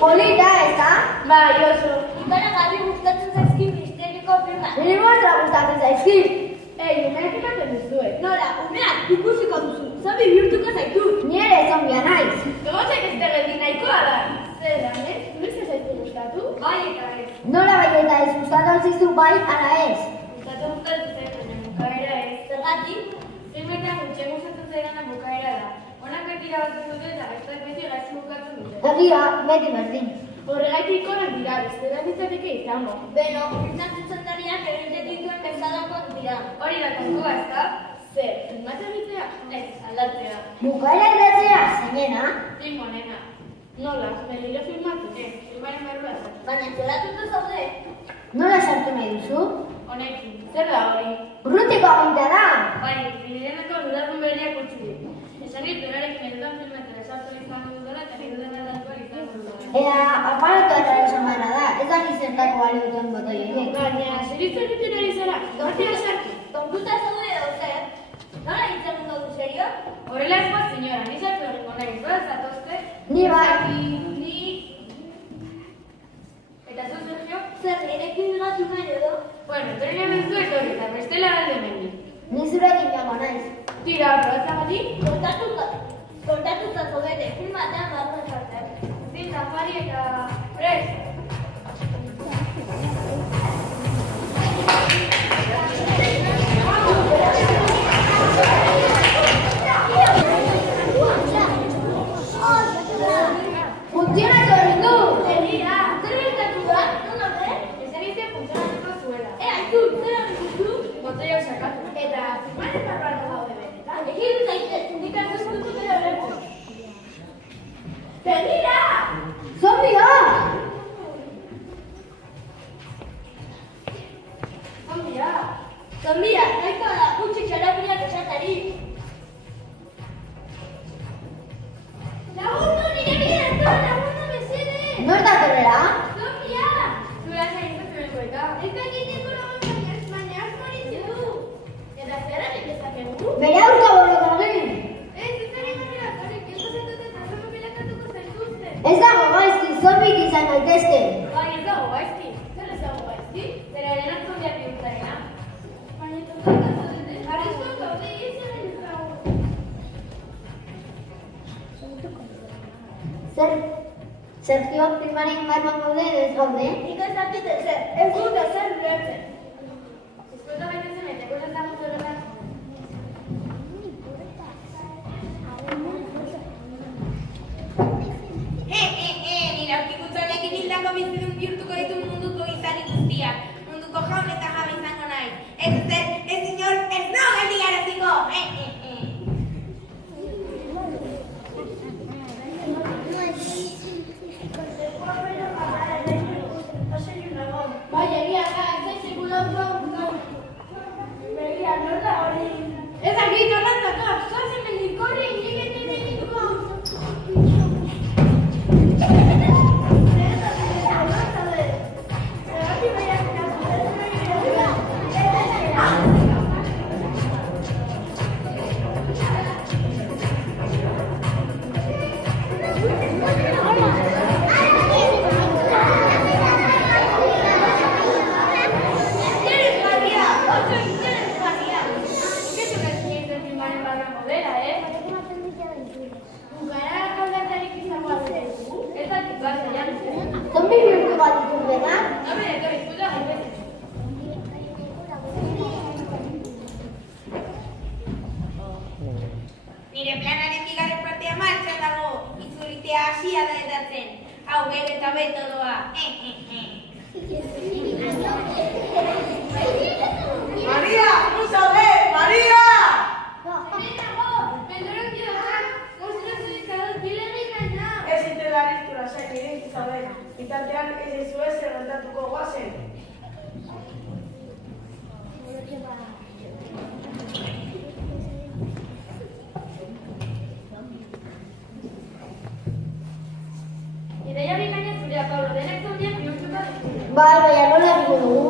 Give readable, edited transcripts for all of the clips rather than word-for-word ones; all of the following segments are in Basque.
Polita, ezta? Bai, oso. Ikaragarri gustatzen zaizkin misteriko filmak. Niri mostra gustatzen zaizkit. Ei, umeak ematen duzue. Nora, umeak ikusiko duzu. Zombie bihurtuko zaitu. Ni ere zombia naiz. Gogotxek ez terretik nahikoa da. Zer da, Noiz ez zaitu gustatu? Bai, eta ez. Nola bai eta ez gustatu zizu bai ala ez. Gustatu zaitu zen, bukaera ez. Zergatik? Filmetan gutxe gustatzen zaidana bukaera da. Honak beti irabatzen dute eta bestak beti gaizki bukatzen dute. Egia, beti berdin. Horregatik onak dira, bestela ditzateke izango. Beno, filmak zuzendariak egiten dituen bezalakoak dira. Hori da kontua, ezta? Zer, filmata egitea? Ez, aldatzea. Bukaera aldatzea, zeinena. Film honena. Nola, berriro filmatu? Filmaren barrua da. Baina zeratuta zaude. Nola sartu nahi duzu? Honekin, zer da hori? Urrutiko agintea da. Bai, biderenako dudadun berriak utzi dit. Esan dit, berarekin edudan filmetara sartu izango dudala eta nahi dudan aldatu izango dudala. Eta aparatu errara esan behar da, ez da gizertako bali duten botoi horiek. Baina, zeritzu egiten ari zara, dortia sartu. Tontuta zaude edo zer? Nola hitzen dugu serio? Horrela ez bat, senyora, ni sartu egingo nahi, ez zatozte? Ni bai. Ni... Eta zu, Sergio? Zer, nirekin ligatu nahi edo? Bueno, trena benzu etorri eta bestela galde mendi. Ni zurekin joango naiz. Tira, horretzagatik? Kontatuta zaudete, film batean barruan sartzen. Zin, safari eta... Prest! Funtzionatu egin du! Egia, zer gertatu da? Nola be? Ezen izan funtzionatuko zuela. Aizu, zer egin Botoia sakatu. Eta filmaren barruan gaude benetan. egin zaitez, indikatu eskutu dira horretu. Begira! Zombia! Zombia! Zombia, nahiko da, utzi txarapiak esatari. Lagundu nire bidean, lagundu mesede. Nor da torrera? Zombia! Zura zain zuzeneko eta... Ez da egiteko lagundu, baina az moritzu du. Eta zer egin dezakegu? Bere aurka borroka egin! Ez ari gara, horrek ez dut eta zono bilakatuko zaituzte. Ez dago gaizki, zombik izan gaitezke. Bai, ez dago gaizki. Zer ez dago gaizki? Zera denak zombiak bihurtzarena. Baina tontuta zaudete, arrizkoan gaude, ez ari zago. Zer? Sergio, filmaren barruan gaude edo ez gaude? Nik ez dakit ezer, ez dut ezer ulertzen. Eskueta betetzen eta ikusetan zerretan. Nire aurkikuntzarekin hildako bizidun bihurtuko ditu munduko izari guztiak. Munduko jaun eta jabe izango naiz. Ez zer, ez inor, ez no geldiaraziko. Bai, egia da, ez da segulatu. Begira, nola hori? Ez dakit, horretzako, zoazen mendikorri, nik egin egituko. Zombi bihurtu bat ditut benak? Nire planaren bigarren partea martxan dago. Itzuritea hasia da edatzen. Hau gero eta beto doa. Maria, nu zaude! Maria! Ez zitela ariztura zain iritsi zaude. Bitartean ez ez zuen zer gertatuko guazen. Ideia bikaina zurea, Pablo, denek zombiak bihurtuko ditu. Bai, baina nola egingo dugu?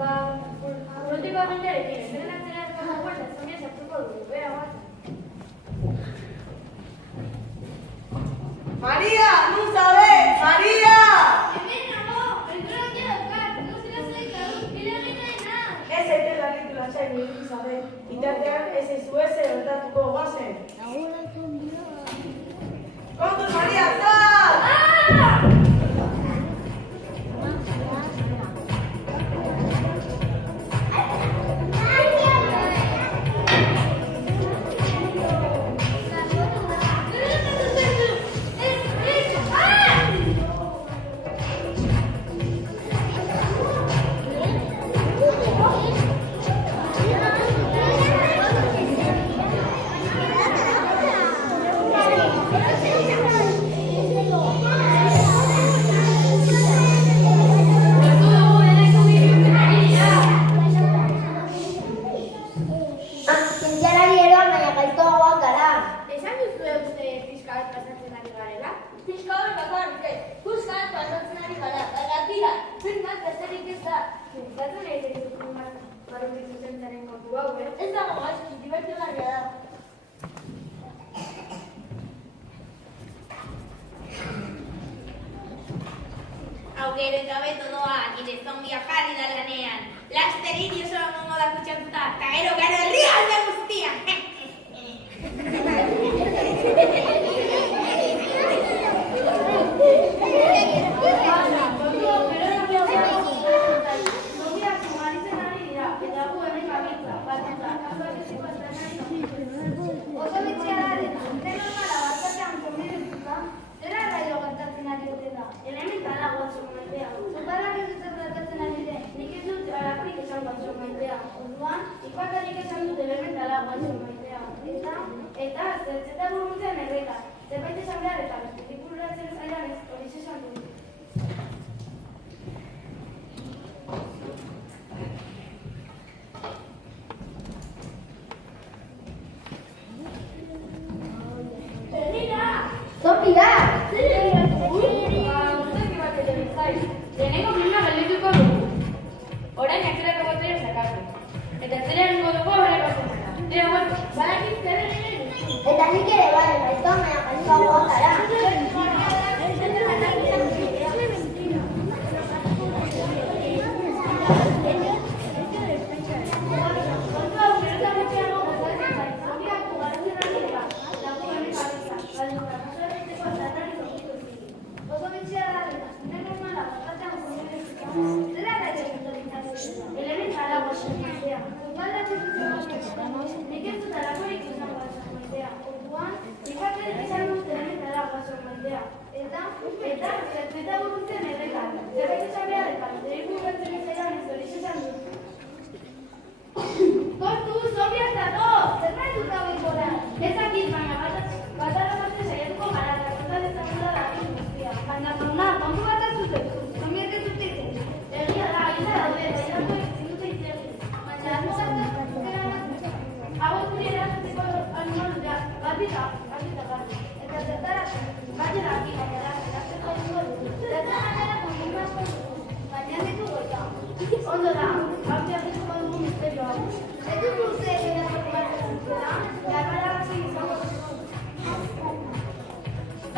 Ba, urrutiko agentearekin, ezeren atzera ezko guarda, zombia sartuko dugu, bera guarda. Maria, nu zaude! Gustatzen nahi zaizu filmak barrutik zuzentzaren kontu hau, Ez dago gaizki, divertigarria da. Hau gero eta beto doa, nire zombia jarri da lanean. Lasterin oso egongo da kutsatuta, eta gero herrialde guztia. Zombiak sumaritzen ari dira, eta gu hemen gabiltza, batuta, kasuak eziko Oso bitxia da, zen normala batzatean konbidituta, zera raio gertatzen ari ote da. elementala guatxo maitea. Zuparak ez zer gertatzen ari den. Nik ez dut alaprik esan guatxo maitea. Orduan, ipakarik esan dut elementala guatxo maitea. Eta zertzeta burrutzen erreka. Zerbait esan behar eta bestetik bururatzen zailan ez, hori esan dut. Zombiak! Lehenengo filma geldituko dugu. Orain akzerako botoia sakatu. Eta zeren dugu horreko zenara. Bueno, badakit zer egin duzu. Eta nik ere bai, baizomea, baizua gara. Oso bitxia da, zen normala batzatean konbidituta, zera raio gertatzen ari dira. Elementala guatxo maitea. Nik ez dut alakorik esan guatxo maitea. Orduan, ipakarik esan dut elementala guatxo maitea. Eta zertzeta burrutzen erreka. Zerbait esan behar eta besterik bururatzen zailan ez, hori esan dut. Kortu, zombiak dago! Zer nahi dut hau ikora? Ez dakit, baina batara batzen saiatuko gara, eta konta dezakula da egin guztia. Baina jauna, kontu bat azutezu, zombiak ez dut egin. Egia da, gisa daude, eta irako ezin dute hitz egin. Baina asmo bat zera bat. Hauek guri erazuteko animalutea, bat bat. Eta zertara, gainera aki gainera, erazteko egingo dut. Zertara gainera konfirmazko dugu, baina ditu goita. Ondo da, gauzia dituko dugu misterio hau. Ez dut uste eginako bat zutela, garbara bat izango dugu.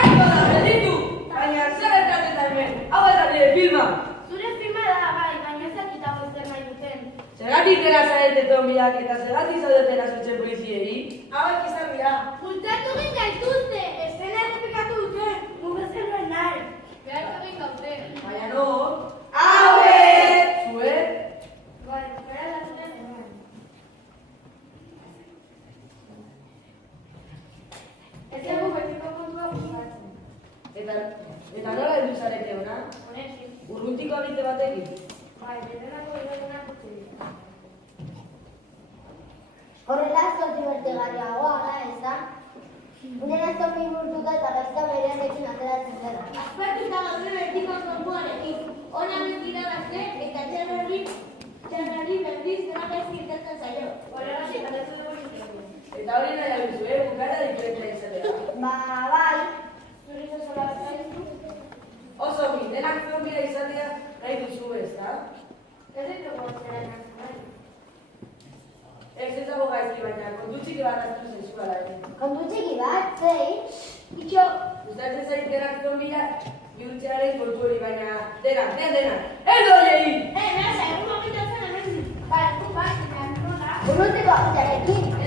Aiko da, gelditu! Baina zer gertatzen hemen, hau da nire filma! Zure filma da, bai, baina ez dakit hau zer nahi duten. Zergatik dela zarete zombiak eta zergatik zaudetela zutzen polizieri? Hauek izan dira. Bultzatu egin gaituzte! Eszena errepikatu dute, mugazen nuen nahi. Behar egin gaute. Baina no... Hauek! Zuek? Bai, bera latzen hemen. Ez dugu betiko kontua bukatzen. Eta nola heldu zarete ona? Honekin. Urruntiko abite batekin? Bai, berenako erogunak utzi dira. Horrela zor divertigarriagoa da, ez da? Dena zombi burtuta eta gazta berearekin ateratzen dela. Aspertuta gaude betiko kontuarekin. Ona mentira gazte eta txarrari berdiz dena gaizki irtetzen zaio. Horregatik atezu dugu izan. Eta hori nahi alduzu, bukara diferentzia izatea. Bai. Zuri zozola zaizu. Oso mi, denak zombia izatea nahi duzu, ez da? Ez ditugu atzera nahi. Ez dago gaizki baina, kontu txiki bat hartu zaizuala ere. Kontu txiki bat, zein? Itxo. Gustatzen zait denak zombia bihurtzearen kontu hori, baina denak. Ez horiei! Nasa, egun momentu zen hemen. Bai, gu bat, nola? Urrutiko abitarekin.